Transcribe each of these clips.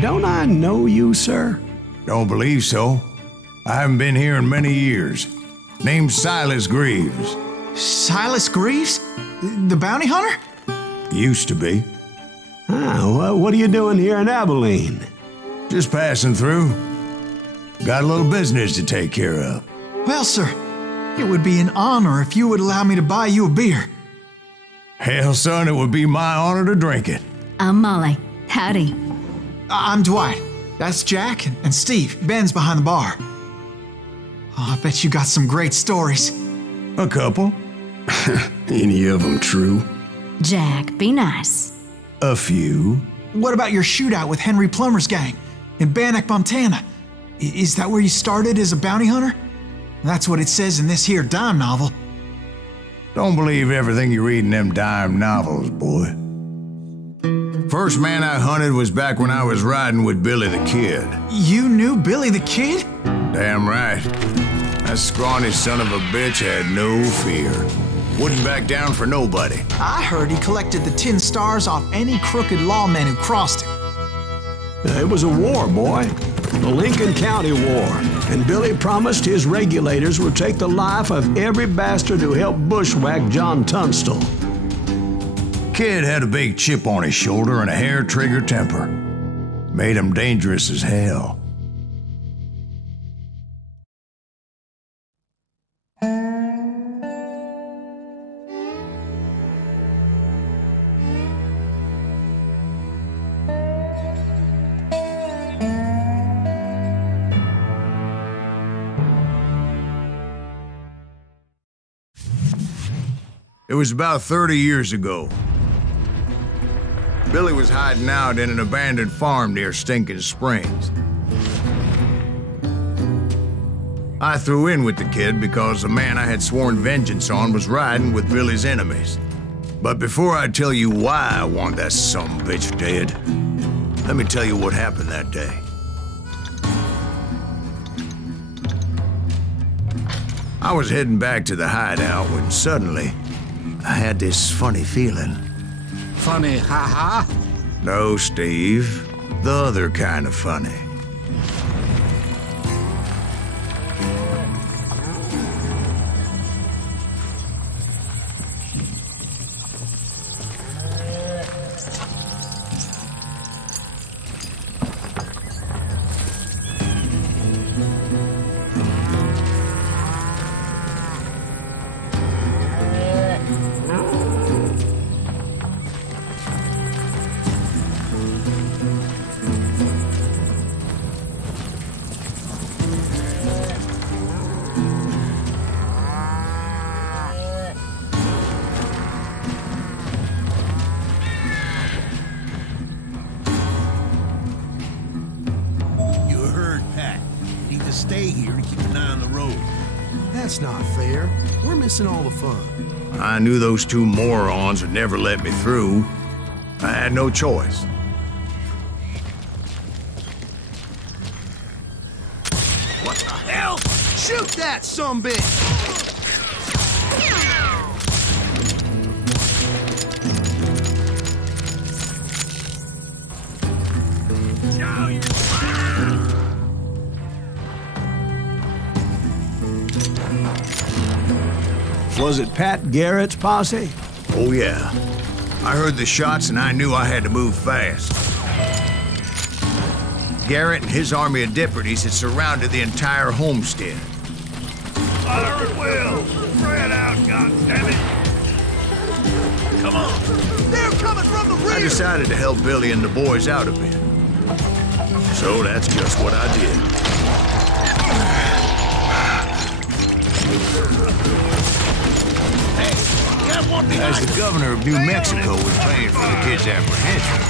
Don't I know you, sir? Don't believe so. I haven't been here in many years. Name's Silas Greaves. Silas Greaves? The bounty hunter? Used to be. What are you doing here in Abilene? Just passing through. Got a little business to take care of. Well, sir, it would be an honor if you would allow me to buy you a beer. Hell, son, it would be my honor to drink it. I'm Molly. Howdy. I'm Dwight. That's Jack and Steve. Ben's behind the bar. Oh, I bet you got some great stories. A couple. Any of them true? Jack, be nice. A few. What about your shootout with Henry Plummer's gang in Bannock, Montana? Is that where you started as a bounty hunter? That's what it says in this here dime novel. Don't believe everything you read in them dime novels, boy. First man I hunted was back when I was riding with Billy the Kid. You knew Billy the Kid? Damn right. That scrawny son of a bitch had no fear. Wouldn't back down for nobody. I heard he collected the 10 stars off any crooked lawmen who crossed him. It was a war, boy. The Lincoln County War. And Billy promised his regulators would take the life of every bastard who helped bushwhack John Tunstall. Kid had a big chip on his shoulder and a hair-trigger temper. Made him dangerous as hell. It was about 30 years ago. Billy was hiding out in an abandoned farm near Stинkin-Spрингs. I threw in with the kid because the man I had sworn vengeance on was riding with Billy's enemies. But before I tell you why I want that sumbitch dead, let me tell you what happened that day. I was heading back to the hideout when suddenly I had this funny feeling. Funny, ha-ha? No, Steve. The other kind of funny. Stay here to keep an eye on the road. That's not fair. We're missing all the fun. I knew those two morons would never let me through. I had no choice. What the hell? Shoot that sumbitch! Was it Pat Garrett's posse? Oh, yeah. I heard the shots and I knew I had to move fast. Garrett and his army of deputies had surrounded the entire homestead. Fire at will! Spread out, goddammit! Come on! They're coming from the rear! I decided to help Billy and the boys out a bit. So that's just what I did. As the governor of New Mexico was paying for the kid's apprehension,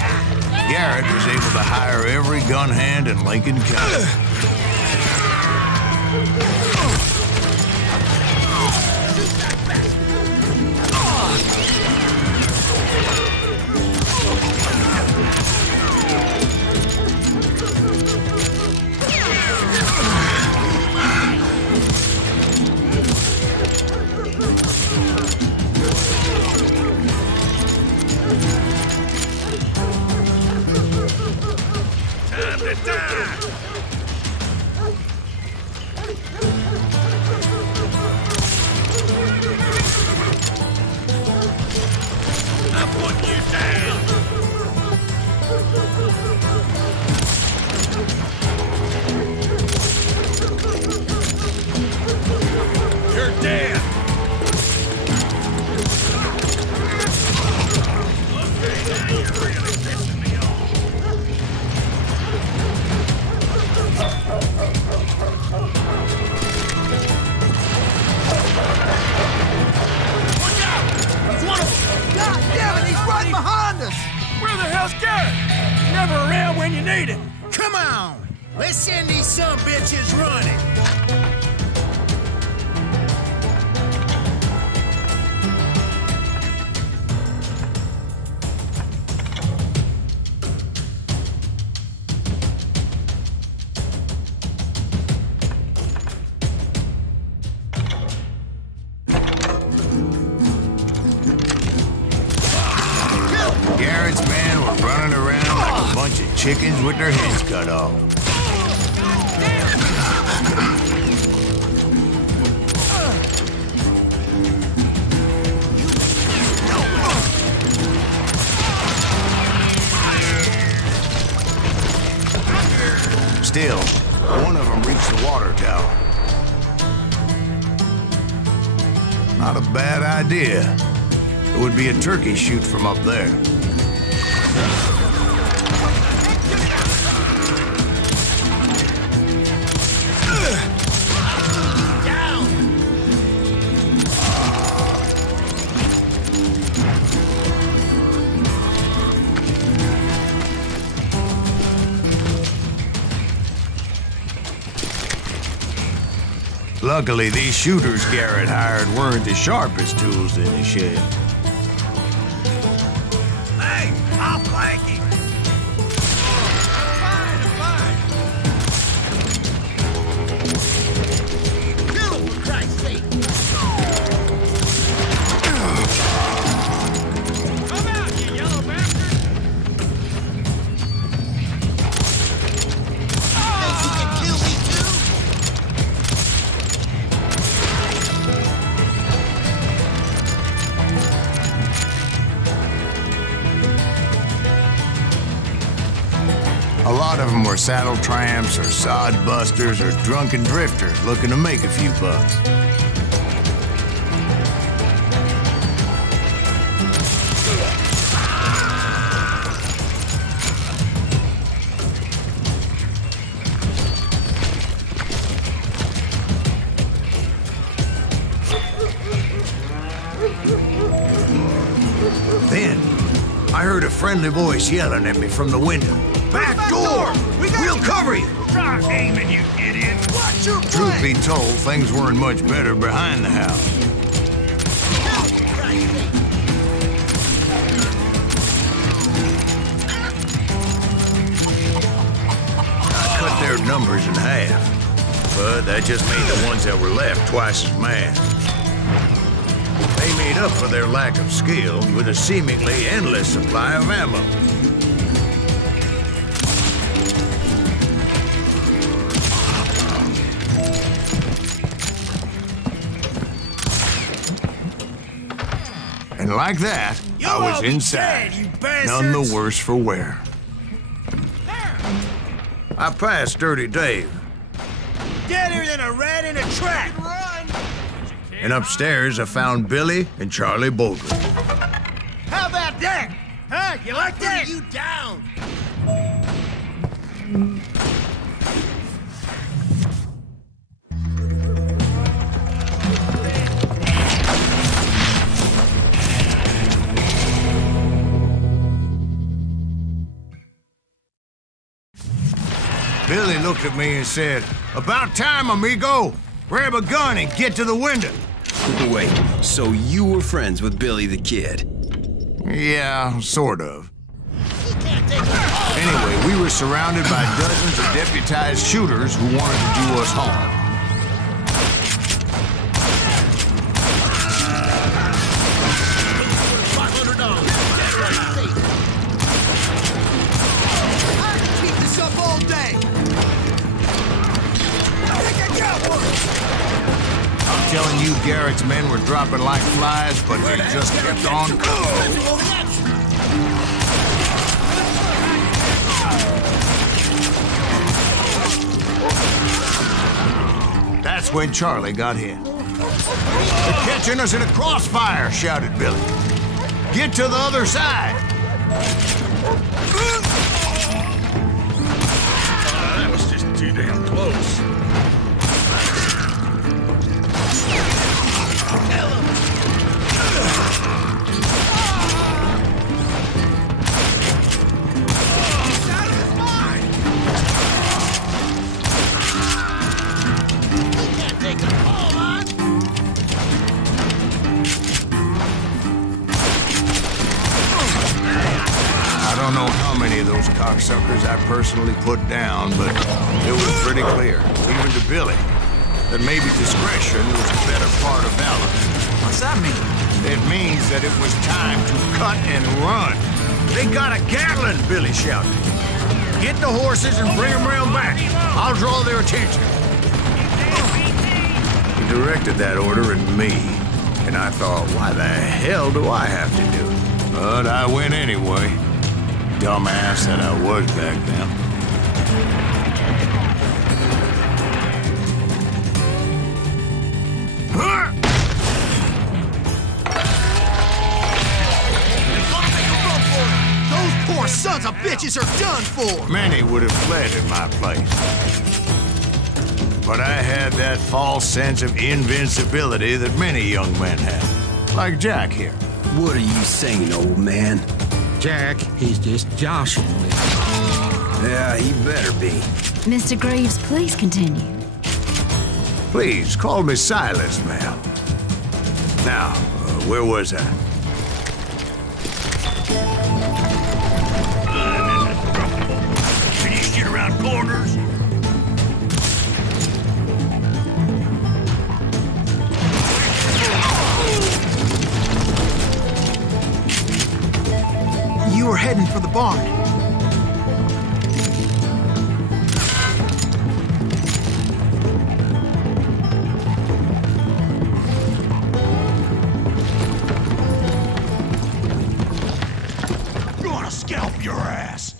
Garrett was able to hire every gun hand in Lincoln County. need it. Come on. Let's send these some bitches running. Garrett's men were running around like a bunch of chickens with their heads cut off. Still, one of them reached the water tower. Not a bad idea. It would be a turkey shoot from up there. Luckily, these shooters Garrett hired weren't the sharpest tools in the shed. Hey, I'll flank him. Fine. Kill him, for Christ's sake. Come out, you yellow bastard. Thinks he can kill me too? A lot of them were saddle tramps or sod busters or drunken drifters looking to make a few bucks. Then, I heard a friendly voice yelling at me from the window. Back door! We'll cover you! Try aiming, you idiot! Watch your Truth be told, things weren't much better behind the house. I cut their numbers in half, but that just made the ones that were left twice as mad. They made up for their lack of skill with a seemingly endless supply of ammo. And like that, I was inside, none the worse for wear. I passed Dirty Dave. Deader than a rat in a trap. And upstairs, I found Billy and Charlie Baldwin. How about that? Huh? You like that? You down. Billy looked at me and said, "About time, amigo. Grab a gun and get to the window." Wait, so you were friends with Billy the Kid? Yeah, sort of. Anyway, we were surrounded by dozens of deputized shooters who wanted to do us harm. Keep this up all day. I'm telling you, Garrett's men were dropping like flies, but they just kept on coming. That's when Charlie got hit. "They're catching us in a crossfire," shouted Billy. "Get to the other side." That was just too damn close. don't know how many of those cocksuckers I personally put down, but it was pretty clear, even to Billy, that maybe discretion was a better part of valor. What's that mean? It means that it was time to cut and run. They got a Gatling, Billy shouted. Get the horses and bring them round back. I'll draw their attention. He directed that order at me, and I thought, why the hell do I have to do it? But I went anyway. Dumbass that I was back then. Those poor sons of bitches are done for! Many would have fled in my place. But I had that false sense of invincibility that many young men have. Like Jack here. What are you saying, old man? Jack, he's just joshing with you. Yeah, he better be. Mr. Greaves, please continue. Please, call me Silas, ma'am. Now, where was I? Can you shoot around corners? You were heading for the barn. Gonna scalp your ass.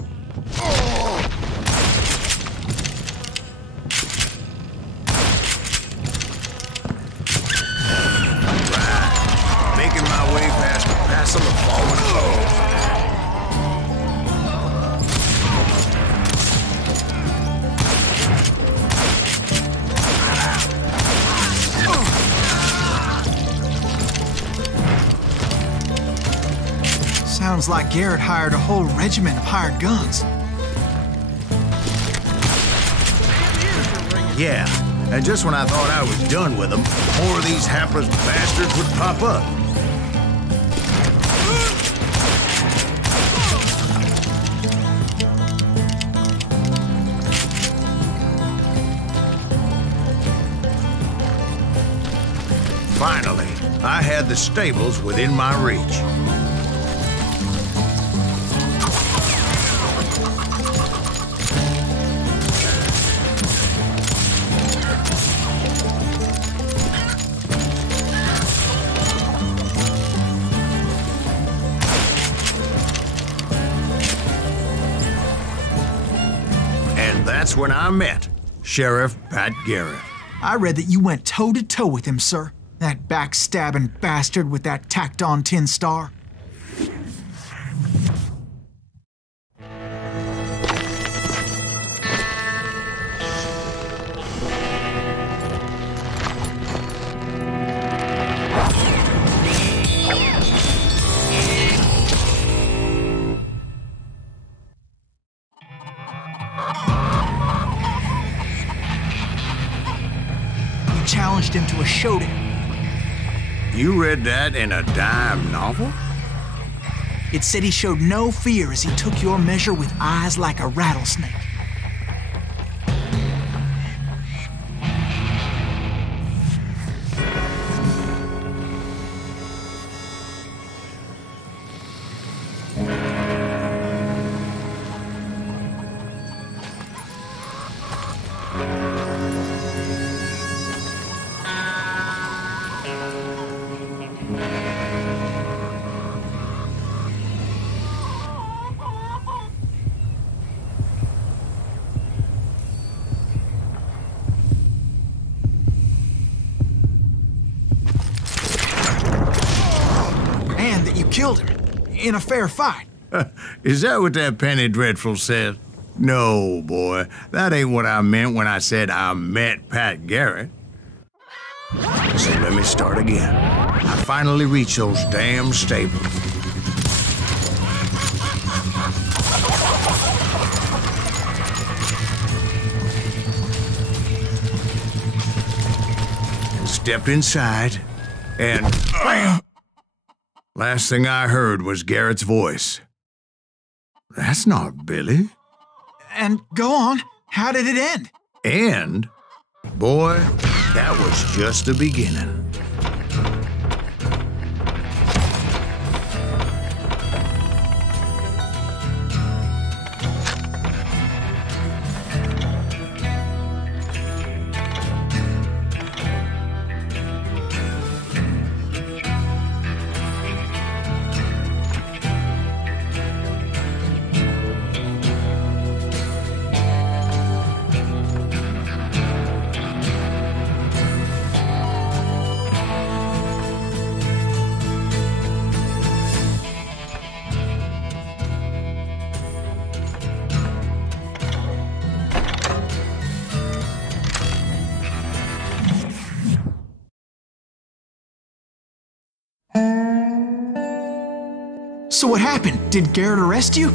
Making my way past the passel of fallen logs. Sounds like Garrett hired a whole regiment of hired guns. Yeah, and just when I thought I was done with them, more of these hapless bastards would pop up. Finally, I had the stables within my reach. And that's when I met Sheriff Pat Garrett. I read that you went toe-to-toe with him, sir. That backstabbing bastard with that tacked-on tin star. You challenged him to a showdown. You read that in a dime novel? It said he showed no fear as he took your measure with eyes like a rattlesnake. Killed him in a fair fight. Is that what that penny dreadful said? No, boy. That ain't what I meant when I said I met Pat Garrett. So let me start again. I finally reached those damn stables. Stepped inside, and bam! Last thing I heard was Garrett's voice. That's not Billy. And go on, how did it end? And, boy, that was just the beginning. So what happened? Did Garrett arrest you?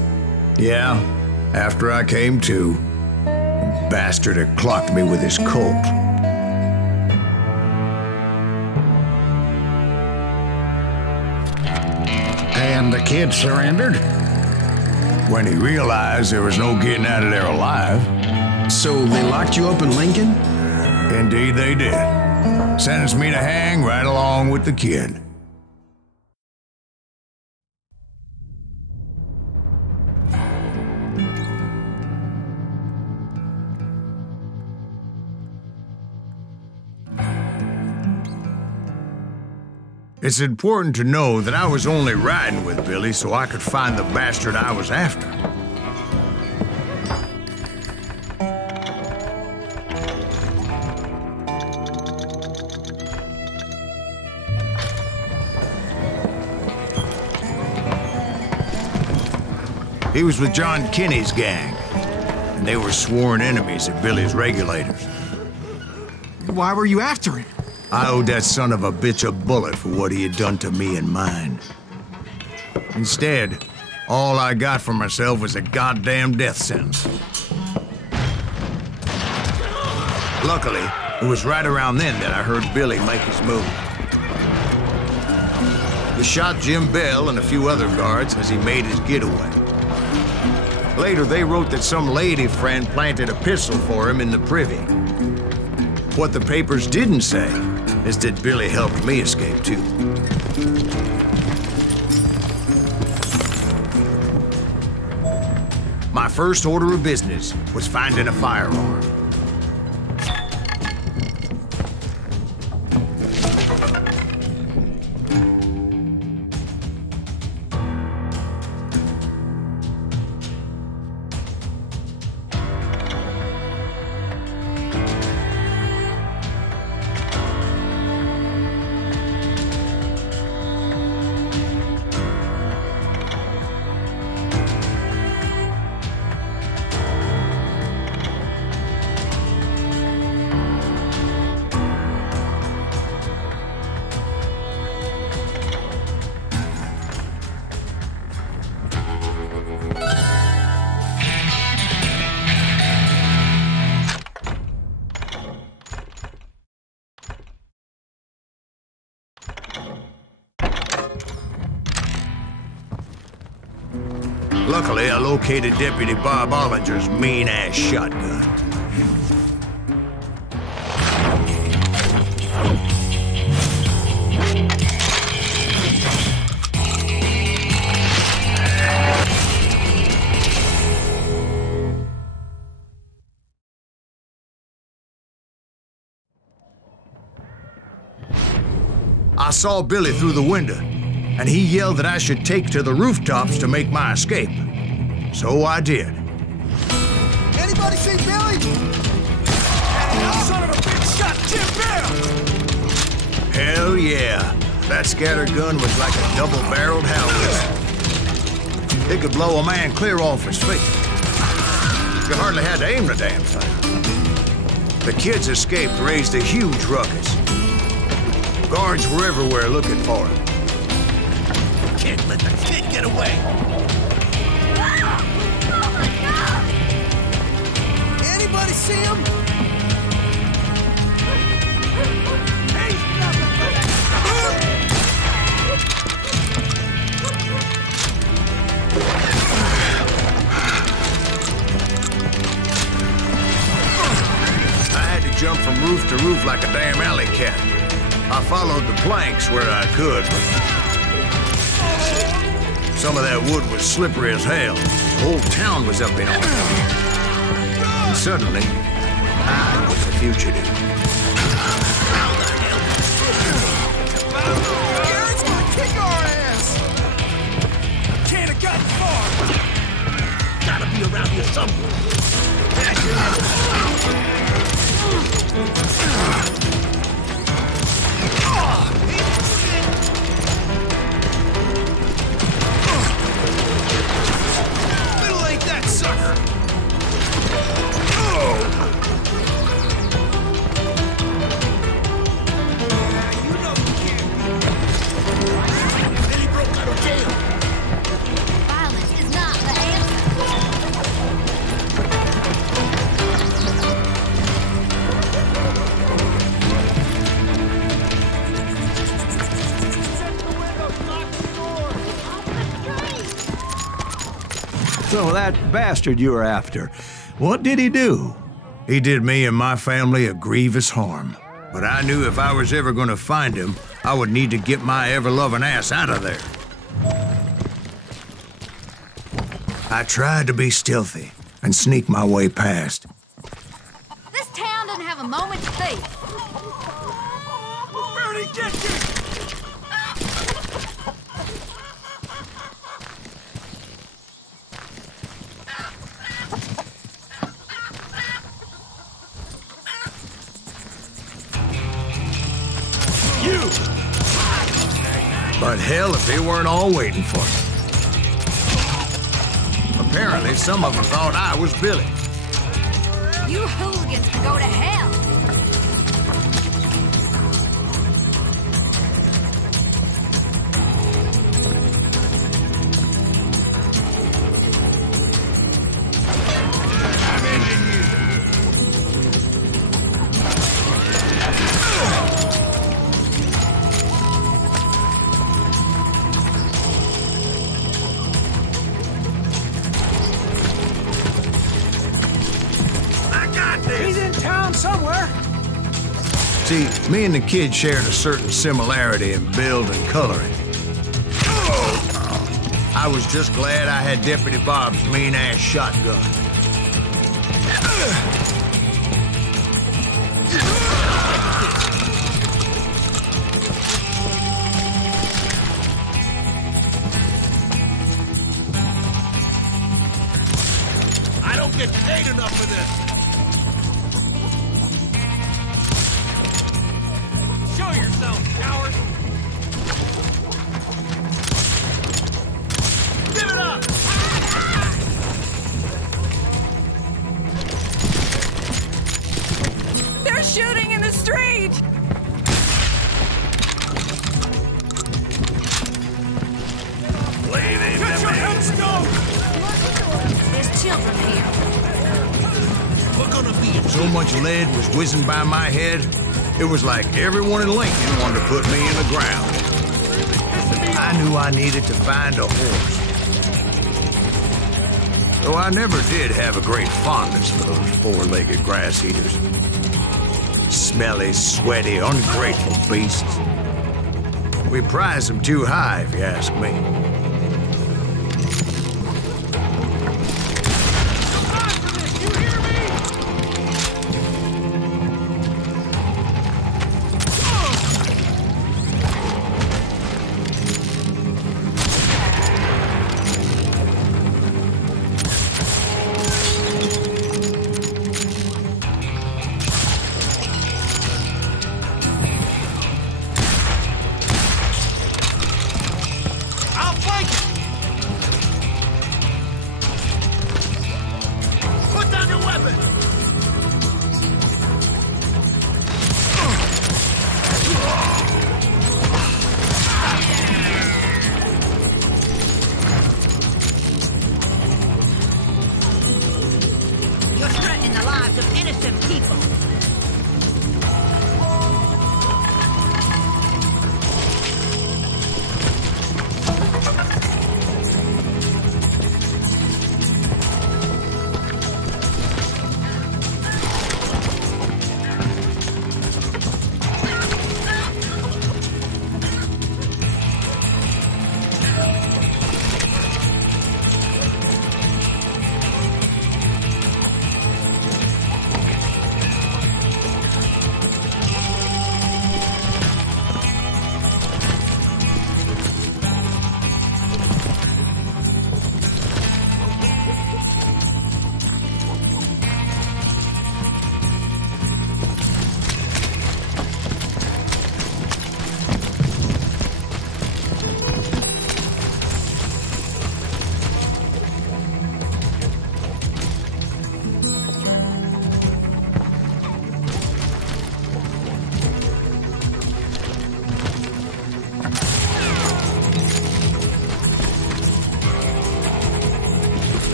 Yeah, after I came to, the bastard had clocked me with his Colt. And the kid surrendered? When he realized there was no getting out of there alive. So they locked you up in Lincoln? Indeed they did. Sentenced me to hang right along with the kid. It's important to know that I was only riding with Billy so I could find the bastard I was after. He was with John Kinney's gang, and they were sworn enemies of Billy's regulators. Why were you after him? I owed that son of a bitch a bullet for what he had done to me and mine. Instead, all I got for myself was a goddamn death sentence. Luckily, it was right around then that I heard Billy make his move. He shot Jim Bell and a few other guards as he made his getaway. Later, they wrote that some lady friend planted a pistol for him in the privy. What the papers didn't say is that Billy helped me escape, too. My first order of business was finding a firearm. Luckily, I located Deputy Bob Ollinger's mean-ass shotgun. I saw Billy through the window, and he yelled that I should take to the rooftops to make my escape. So I did. Anybody see Billy? Son of a bitch shot Jim Bell! Hell yeah. That scatter gun was like a double-barreled howitzer. It could blow a man clear off his feet. You hardly had to aim the damn thing. The kids escaped raised a huge ruckus. Guards were everywhere looking for him. Can't let the kid get away! Oh my God! Anybody see him? He's nothing but roof like a damn alley cat. I followed the planks where I could, but some of that wood was slippery as hell. The whole town was up in arms. And suddenly, I was a fugitive. It's gonna kick our ass! Can't have gotten far! Gotta be around here somewhere. Middle ain't that sucker! You know you can't be. Then he broke out of jail. Violence is not the answer. So that bastard you were after, what did he do? He did me and my family a grievous harm. But I knew if I was ever going to find him, I would need to get my ever-loving ass out of there. I tried to be stealthy and sneak my way past. This town doesn't have a moment's peace. Where'd he get you? But hell if they weren't all waiting for me. Apparently, some of them thought I was Billy. You hooligans can go to hell. See, me and the kid shared a certain similarity in build and coloring. I was just glad I had Deputy Bob's mean-ass shotgun. I don't get paid enough for this. Show yourself, coward! Give it up! They're shooting in the street! Leave him! Get your headstone! There's children here. We're gonna be in So much lead was whizzing by my head, it was like everyone in Lincoln wanted to put me in the ground. I knew I needed to find a horse. Though I never did have a great fondness for those four-legged grass eaters. Smelly, sweaty, ungrateful beasts. We prize them too high, if you ask me.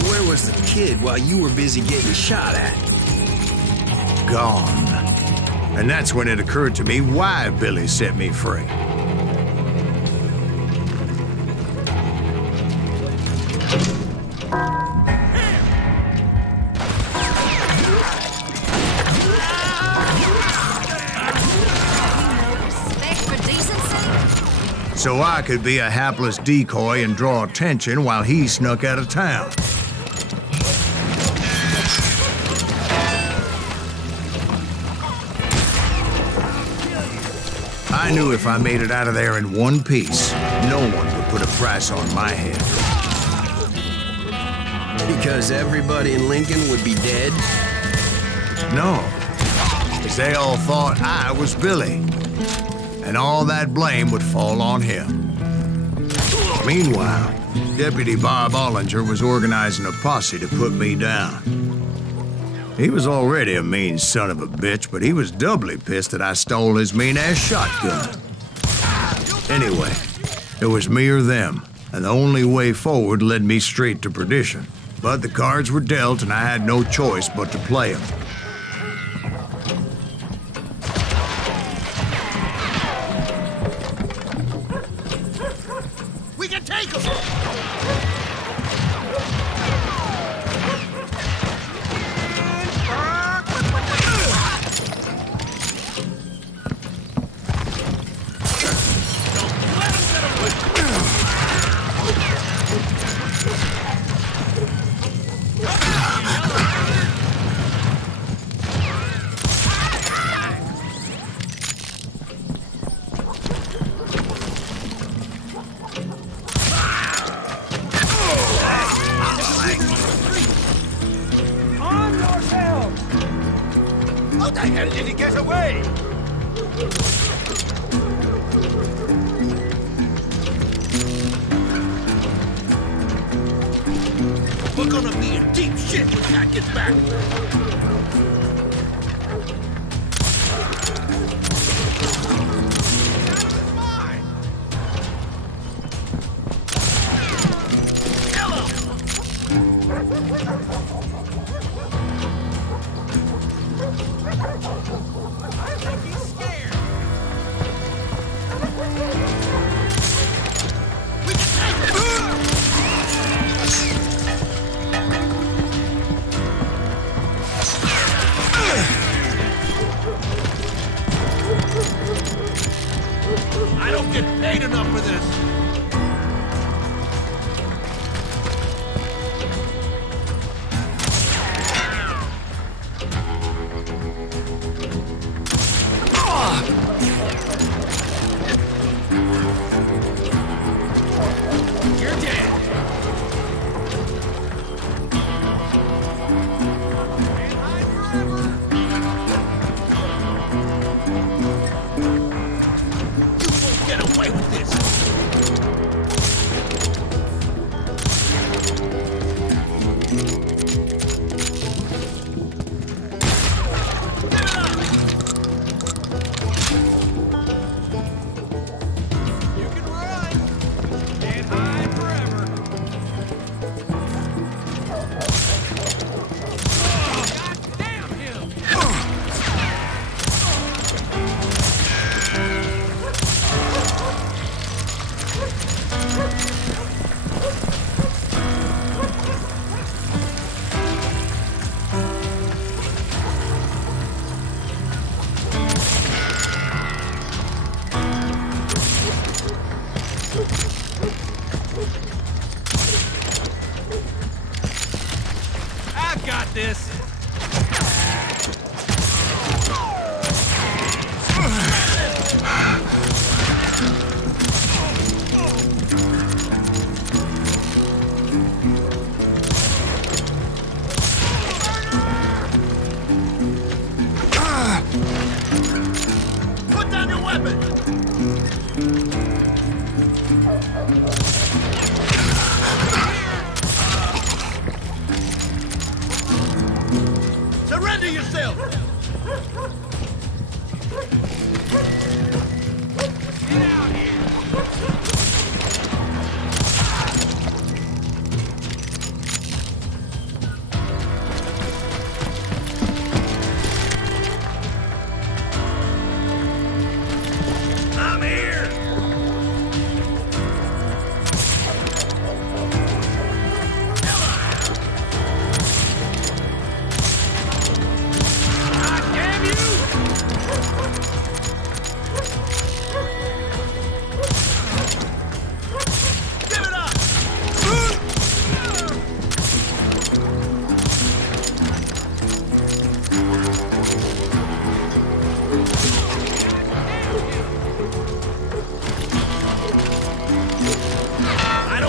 But where was the kid while you were busy getting shot at? Gone. And that's when it occurred to me why Billy set me free. So I could be a hapless decoy and draw attention while he snuck out of town. I knew if I made it out of there in one piece, no one would put a price on my head. Because everybody in Lincoln would be dead? No, because they all thought I was Billy. And all that blame would fall on him. Meanwhile, Deputy Bob Ollinger was organizing a posse to put me down. He was already a mean son of a bitch, but he was doubly pissed that I stole his mean-ass shotgun. Anyway, it was me or them, and the only way forward led me straight to perdition. But the cards were dealt, and I had no choice but to play them.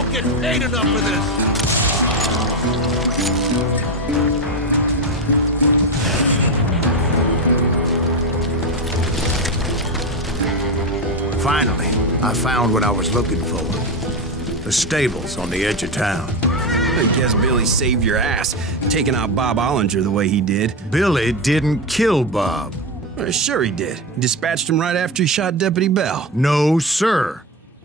don't get paid enough for this. Finally, I found what I was looking for. The stables on the edge of town. I guess Billy saved your ass, taking out Bob Ollinger the way he did. Billy didn't kill Bob. Sure he did. He dispatched him right after he shot Deputy Bell. No, sir.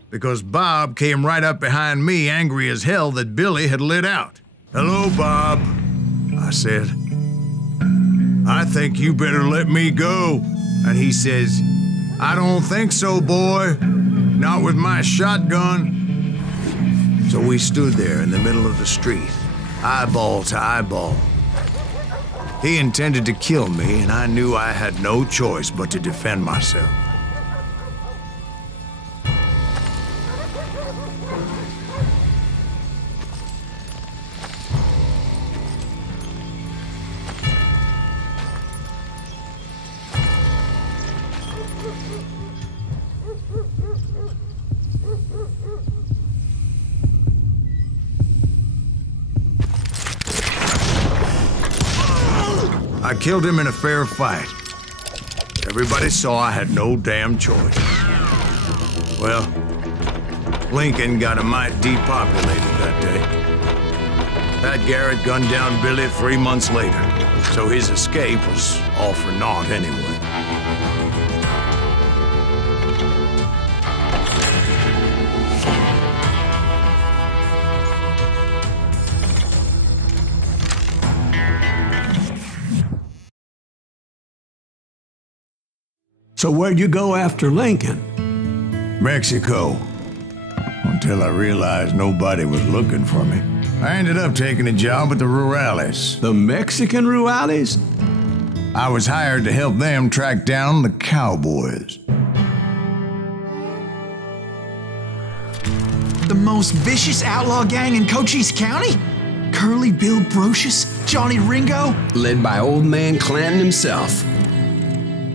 Because Bob came right up behind me, angry as hell that Billy had lit out. "Hello, Bob," I said. "I think you better let me go." And he says, "I don't think so, boy. Not with my shotgun." So we stood there in the middle of the street, eyeball to eyeball. He intended to kill me, and I knew I had no choice but to defend myself. I killed him in a fair fight. Everybody saw I had no damn choice. Well, Lincoln got a mite depopulated that day. Pat Garrett gunned down Billy 3 months later, so his escape was all for naught anyway. So where'd you go after Lincoln? Mexico. Until I realized nobody was looking for me. I ended up taking a job at the Rurales. The Mexican Rurales? I was hired to help them track down the Cowboys. The most vicious outlaw gang in Cochise County? Curly Bill Brocious? Johnny Ringo? Led by old man Clanton himself.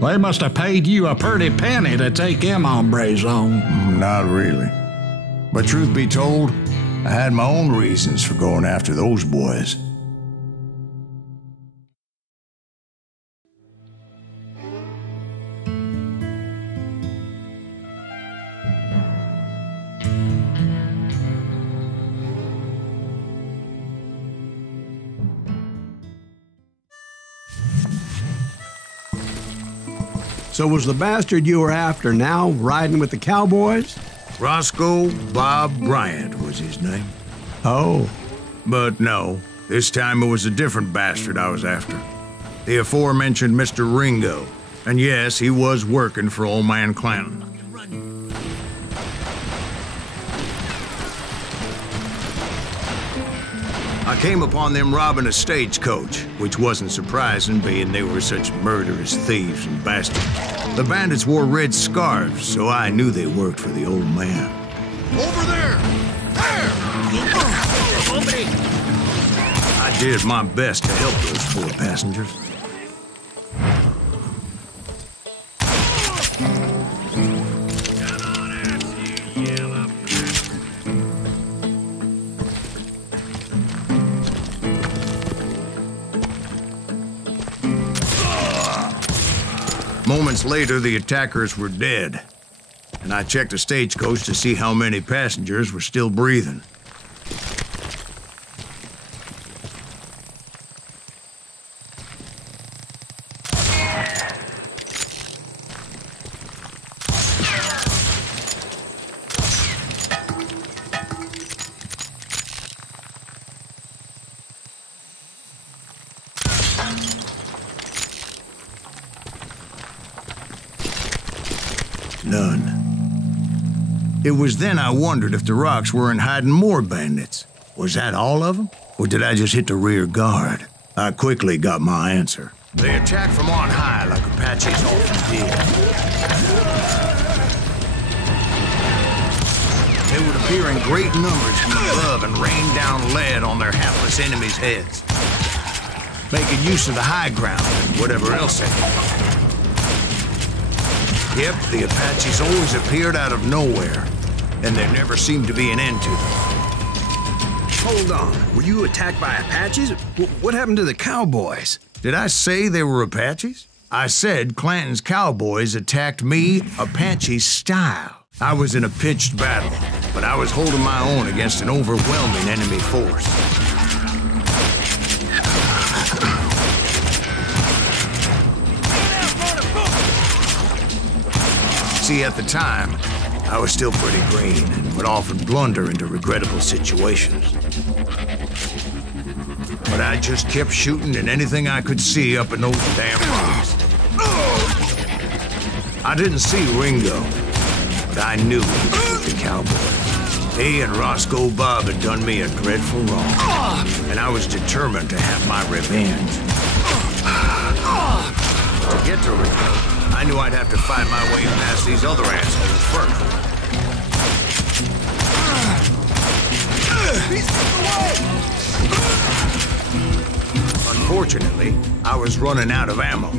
They must have paid you a pretty penny to take them hombres on. Not really. But truth be told, I had my own reasons for going after those boys. So was the bastard you were after now riding with the Cowboys? Roscoe Bob Bryant was his name. Oh. But no, this time it was a different bastard I was after. The aforementioned Mr. Ringo. And yes, he was working for old man Clanton. I came upon them robbing a stagecoach, which wasn't surprising, being they were such murderous thieves and bastards. The bandits wore red scarves, so I knew they worked for the old man. Over there! There! I did my best to help those poor passengers. Moments later, the attackers were dead, and I checked the stagecoach to see how many passengers were still breathing. None. It was then I wondered if the rocks weren't hiding more bandits. Was that all of them? Or did I just hit the rear guard? I quickly got my answer. They attacked from on high like Apaches often did. They would appear in great numbers from above and rain down lead on their hapless enemies' heads, making use of the high ground and whatever else they had. Yep, the Apaches always appeared out of nowhere, and there never seemed to be an end to them. Hold on. Were you attacked by Apaches? What happened to the cowboys? Did I say they were Apaches? I said Clanton's cowboys attacked me Apache style. I was in a pitched battle, but I was holding my own against an overwhelming enemy force. See, at the time, I was still pretty green and would often blunder into regrettable situations. But I just kept shooting at anything I could see up in those damn rocks. I didn't see Ringo, but I knew he was with the cowboys. He and Roscoe Bob had done me a dreadful wrong, and I was determined to have my revenge. To get to Ringo, I knew I'd have to fight my way past these other assholes first. Unfortunately, I was running out of ammo.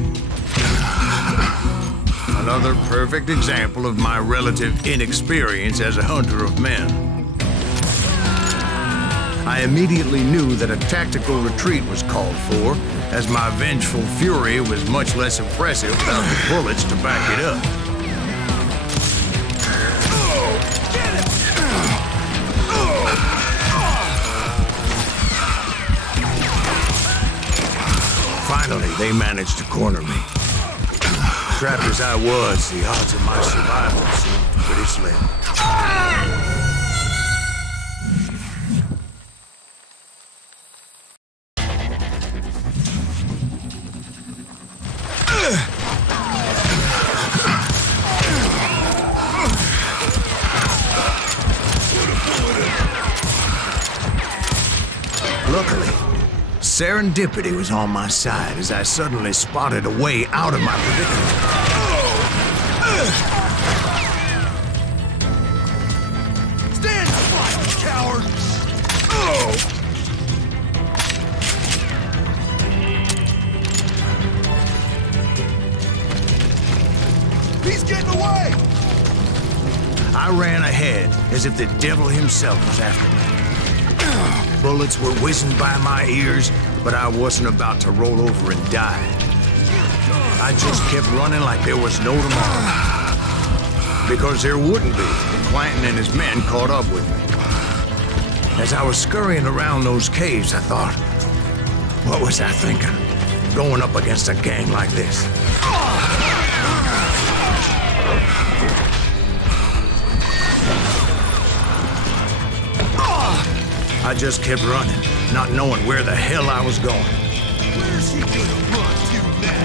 Another perfect example of my relative inexperience as a hunter of men. I immediately knew that a tactical retreat was called for, as my vengeful fury was much less impressive without the bullets to back it up. Finally, they managed to corner me. Trapped as I was, the odds of my survival seemed pretty slim. Luckily, serendipity was on my side as I suddenly spotted a way out of my predicament. Stand flat, you coward! He's getting away! I ran ahead as if the devil himself was after me. Bullets were whizzing by my ears, but I wasn't about to roll over and die. I just kept running like there was no tomorrow. Because there wouldn't be if Clanton and his men caught up with me. As I was scurrying around those caves, I thought, what was I thinking? Going up against a gang like this. I just kept running, not knowing where the hell I was going. Where's he gonna run to now?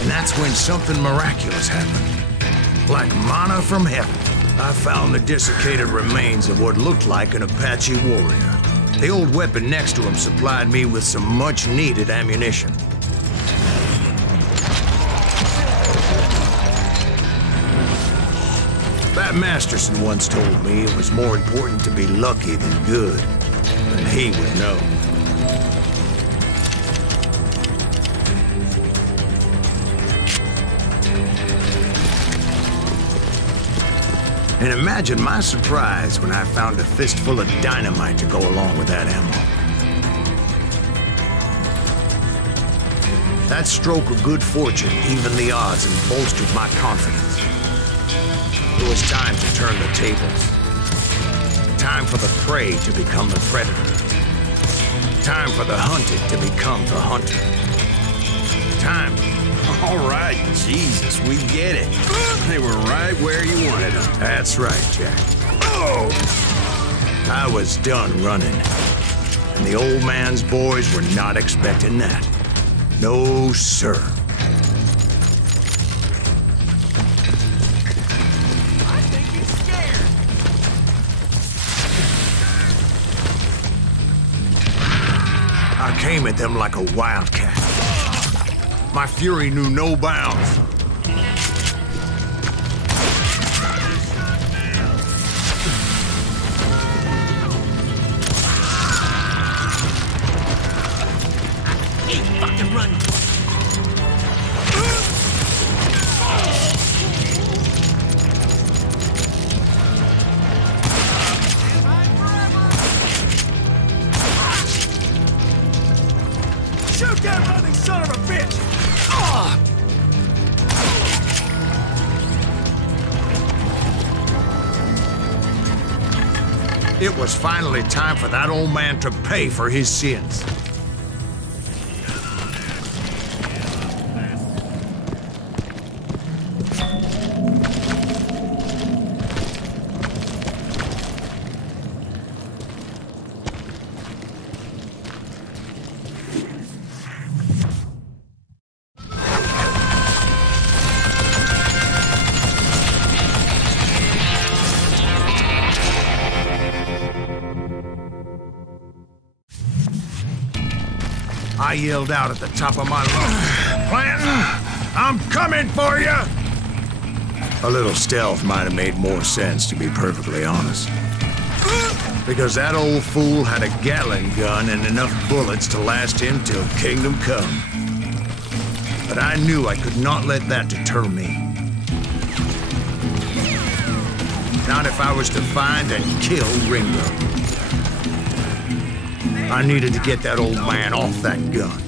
And that's when something miraculous happened. Like manna from heaven, I found the desiccated remains of what looked like an Apache warrior. The old weapon next to him supplied me with some much-needed ammunition. Bat Masterson once told me it was more important to be lucky than good, and he would know. And imagine my surprise when I found a fistful of dynamite to go along with that ammo. That stroke of good fortune evened the odds and bolstered my confidence. It was time to turn the tables. Time for the prey to become the predator. Time for the hunted to become the hunter. Time. All right, Jesus, we get it. They were right where you wanted them. That's right, Jack. I was done running. And the old man's boys were not expecting that. No, sir. I came at them like a wildcat. My fury knew no bounds. Ain't fucking running. It was finally time for that old man to pay for his sins. I yelled out at the top of my lungs, "Clanton, I'm coming for you!" A little stealth might have made more sense, to be perfectly honest. Because that old fool had a Gatling gun and enough bullets to last him till kingdom come. But I knew I could not let that deter me. Not if I was to find and kill Ringo. I needed to get that old man off that gun.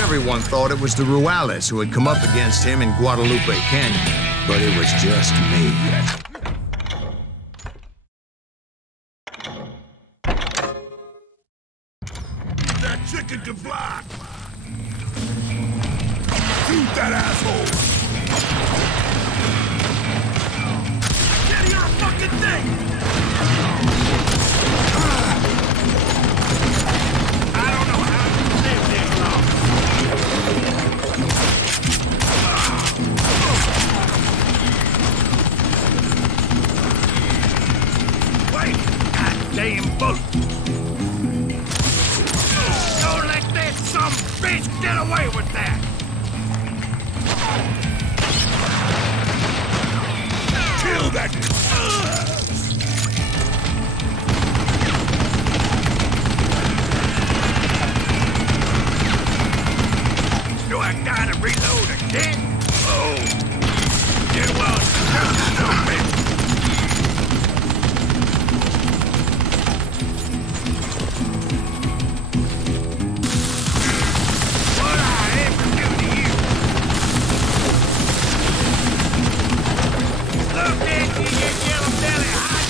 Everyone thought it was the Ruales who had come up against him in Guadalupe Canyon, but it was just me. That chicken can fly! Shoot that asshole! Get here a fucking thing! I don't know how you live this long. Wait! Goddamn bullet! Don't let that some bitch get away with that! Kill that! Do I gotta reload again? Oh! It was stupid! What I ever do to you? Look at you, you yellow belly hot!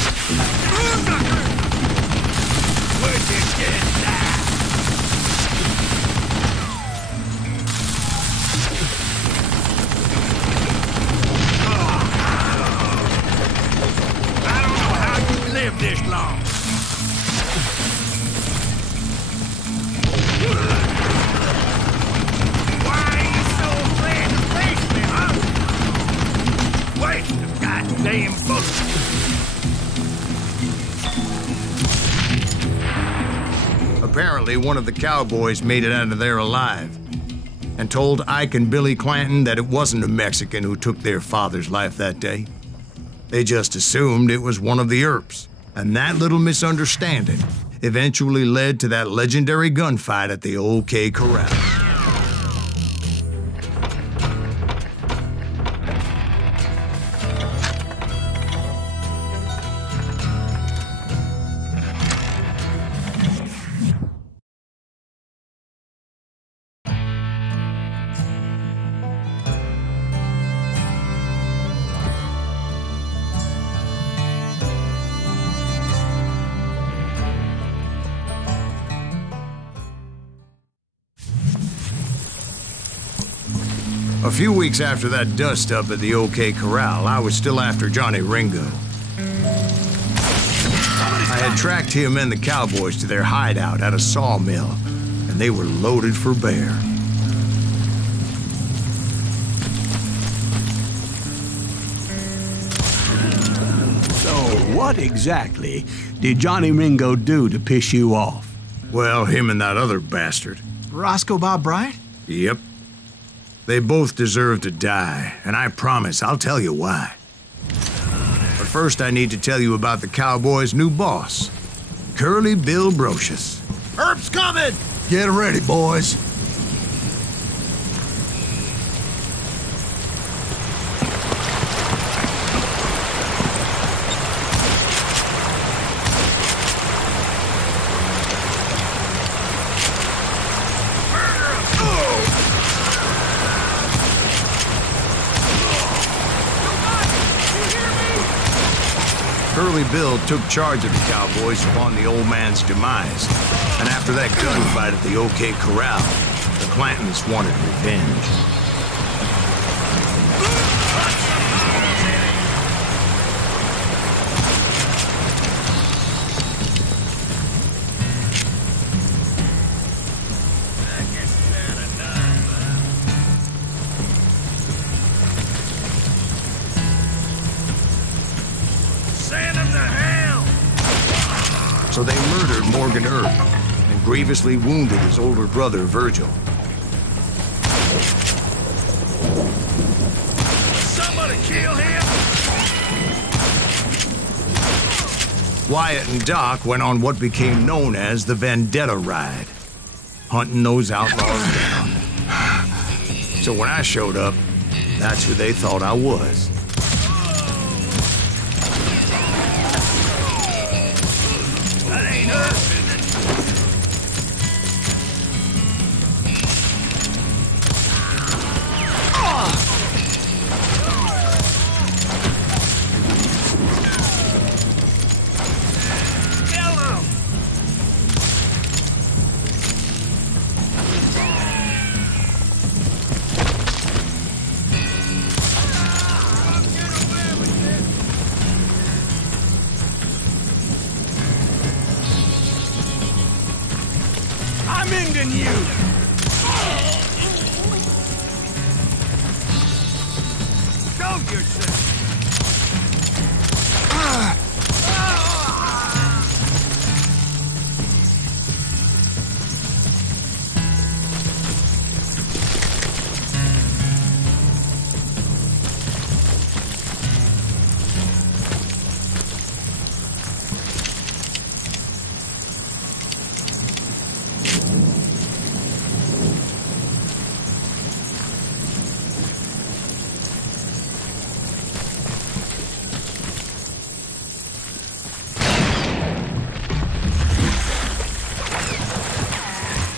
Where'd you get that? Live this long. Why are you so afraid to face me, huh? Waste the goddamn bullet. Apparently, one of the cowboys made it out of there alive and told Ike and Billy Clanton that it wasn't a Mexican who took their father's life that day. They just assumed it was one of the Earps, and that little misunderstanding eventually led to that legendary gunfight at the OK Corral. A few weeks after that dust-up at the OK Corral, I was still after Johnny Ringo. I had tracked him and the cowboys to their hideout at a sawmill, and they were loaded for bear. What exactly did Johnny Ringo do to piss you off? Well, him and that other bastard. Roscoe Bob Bryant? Yep. They both deserve to die, and I promise I'll tell you why. But first I need to tell you about the Cowboys' new boss, Curly Bill Brocious. Herb's coming! Get ready, boys. Curly Bill took charge of the Cowboys upon the old man's demise, and after that gunfight at the OK Corral, the Clantons wanted revenge. So they murdered Morgan Earp and grievously wounded his older brother, Virgil. Somebody kill him! Wyatt and Doc went on what became known as the Vendetta Ride, hunting those outlaws down. So when I showed up, that's who they thought I was.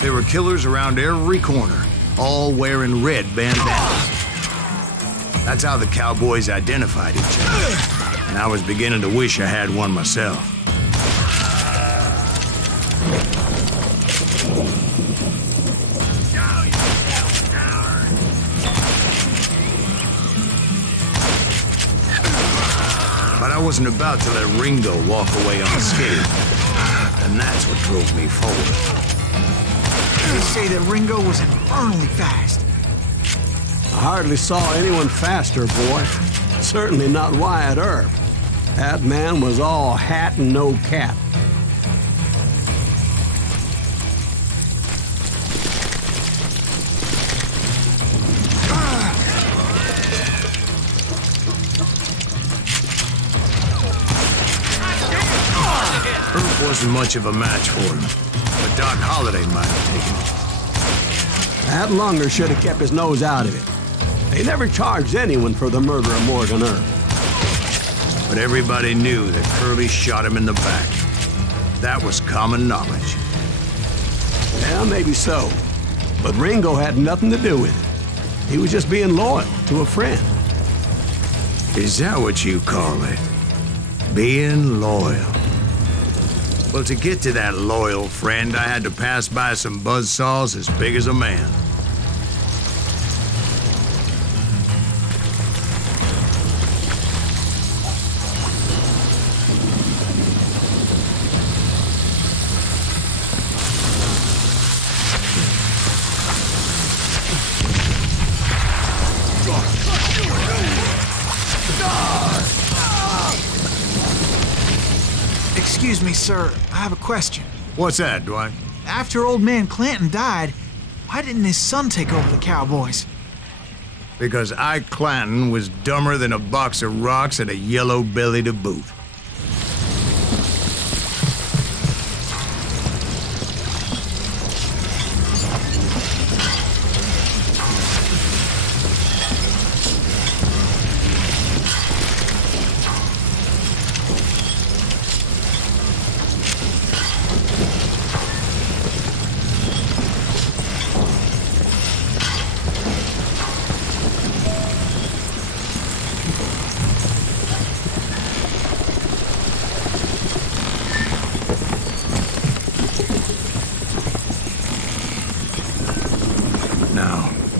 There were killers around every corner, all wearing red bandanas. That's how the Cowboys identified each other, and I was beginning to wish I had one myself. But I wasn't about to let Ringo walk away unscathed, and that's what drove me forward. They say that Ringo was infernally fast. I hardly saw anyone faster, boy. Certainly not Wyatt Earp. That man was all hat and no cap. Earp wasn't much of a match for him, but Doc Holliday might have taken it. That lunger should have kept his nose out of it. They never charged anyone for the murder of Morgan Earp. But everybody knew that Curly shot him in the back. That was common knowledge. Yeah, maybe so. But Ringo had nothing to do with it. He was just being loyal to a friend. Is that what you call it? Being loyal? Well, to get to that loyal friend, I had to pass by some buzzsaws as big as a man. me, sir. I have a question. What's that, Dwight? After old man Clanton died, why didn't his son take over the Cowboys? Because Ike Clanton was dumber than a box of rocks and a yellow belly to boot.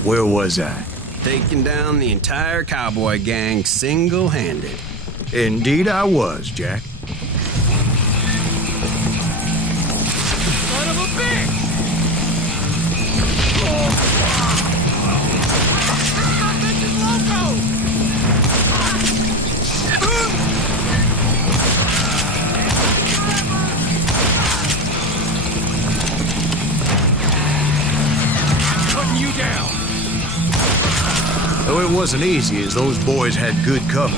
Where was I? Taking down the entire cowboy gang single-handed. Indeed I was, Jack. Son of a bitch! That bitch is loco! Putting you down! Though it wasn't easy, as those boys had good cover.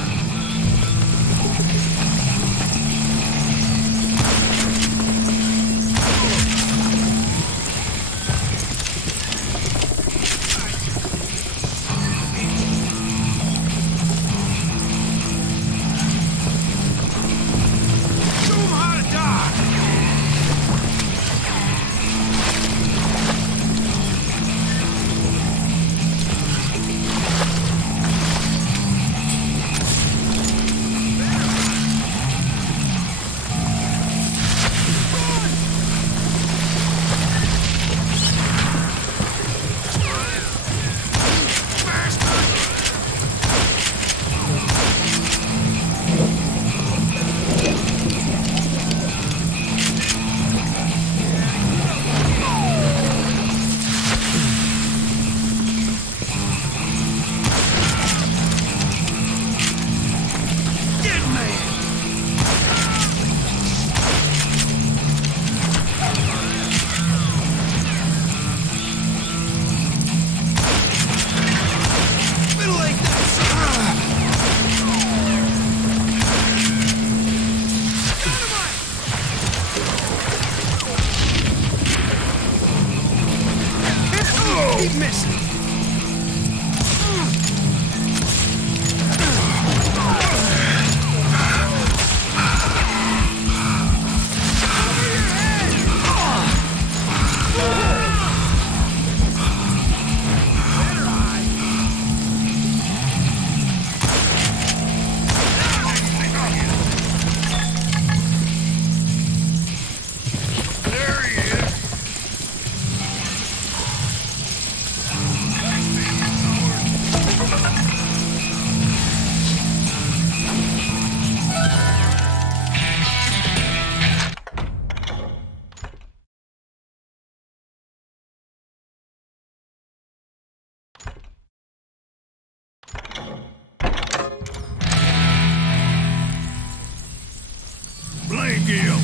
Blame Gil.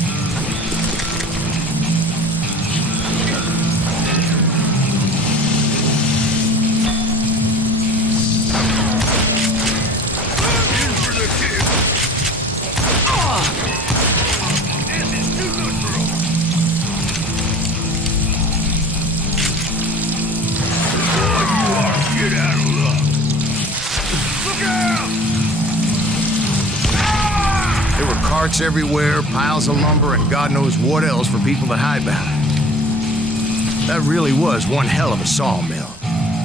In for the kill. This is too good for us. Boy, you are a get out of luck. Look out! There were carts everywhere, piles of lumber, and God knows what else for people to hide behind. That really was one hell of a sawmill.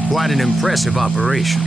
Quite an impressive operation.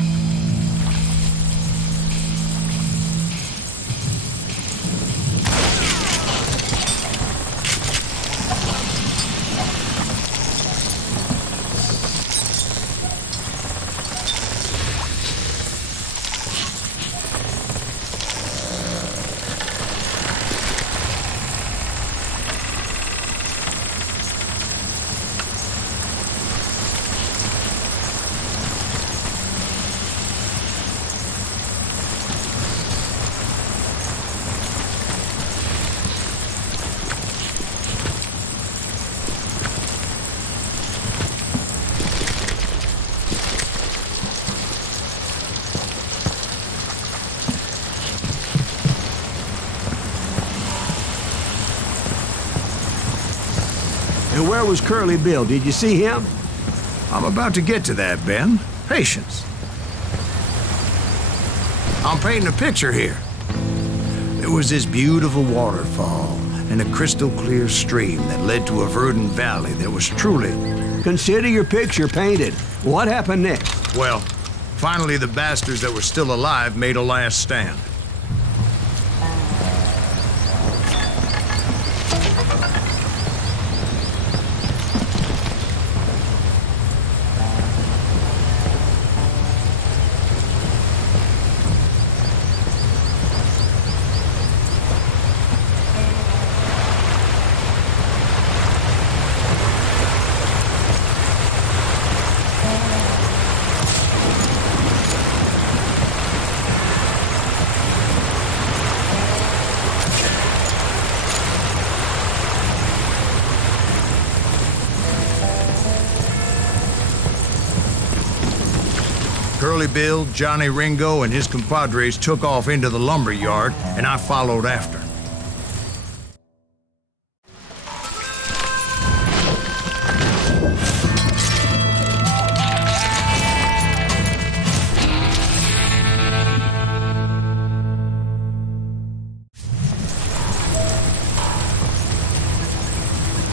And where was Curly Bill? Did you see him? I'm about to get to that, Ben. Patience. I'm painting a picture here. There was this beautiful waterfall and a crystal clear stream that led to a verdant valley that was truly... Consider your picture painted. What happened next? Well, finally the bastards that were still alive made a last stand. Curly Bill, Johnny Ringo, and his compadres took off into the lumber yard, and I followed after.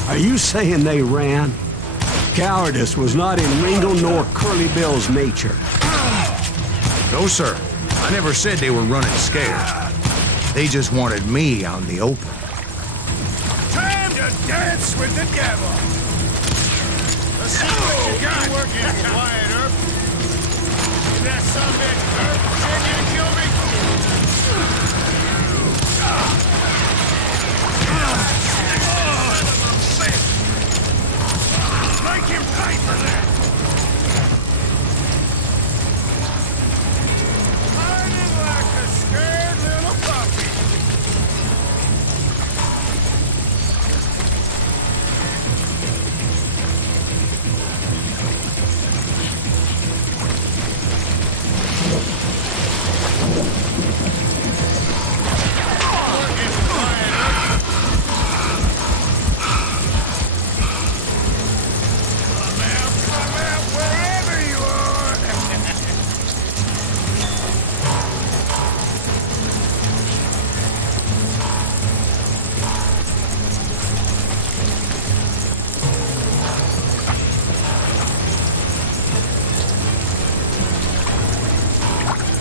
Are you saying they ran? Cowardice was not in Ringo nor Curly Bill's nature. No, sir. I never said they were running scared. They just wanted me out in the open. Time to dance with the devil! Let's see what you got. Working quiet, Earp. Is that sumbitch Earp pretending to kill me? Make him pay for that! Hiding like a scared little puppy. Working quiet, Earp. Come out, wherever you are!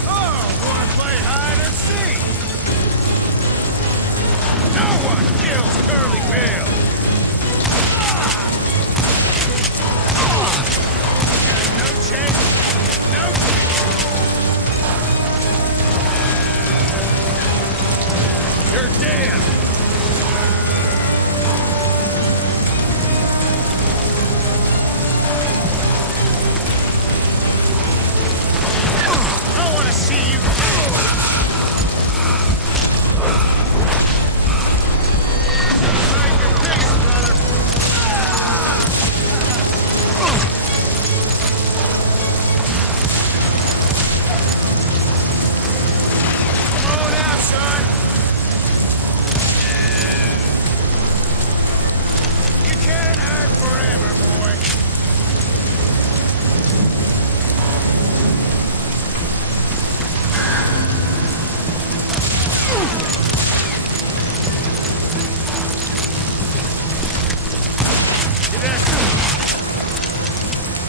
Oh, wanna play hide and seek? No one kills Curly Bill! No chance, no You're dead! I want to see you Make your peace, brother! Come on out, son! You can't hide forever, boy.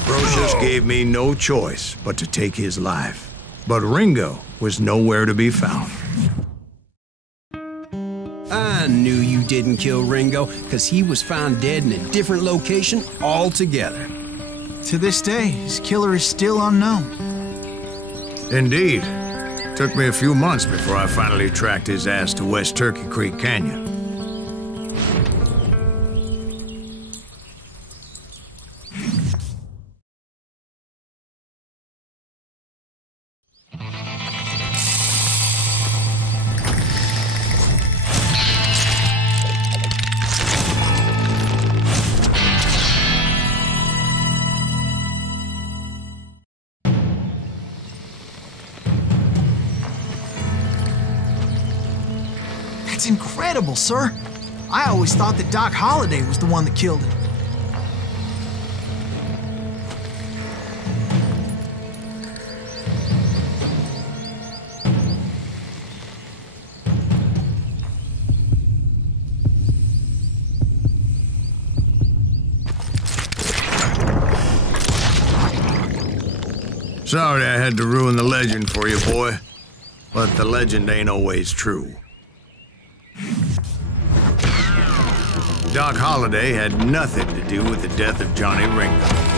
Brocious gave me no choice but to take his life. But Ringo was nowhere to be found. I knew you didn't kill Ringo, because he was found dead in a different location altogether. To this day, his killer is still unknown. Indeed. Took me a few months before I finally tracked his ass to West Turkey Creek Canyon. That's incredible, sir. I always thought that Doc Holliday was the one that killed him. Sorry I had to ruin the legend for you, boy. But the legend ain't always true. Doc Holliday had nothing to do with the death of Johnny Ringo.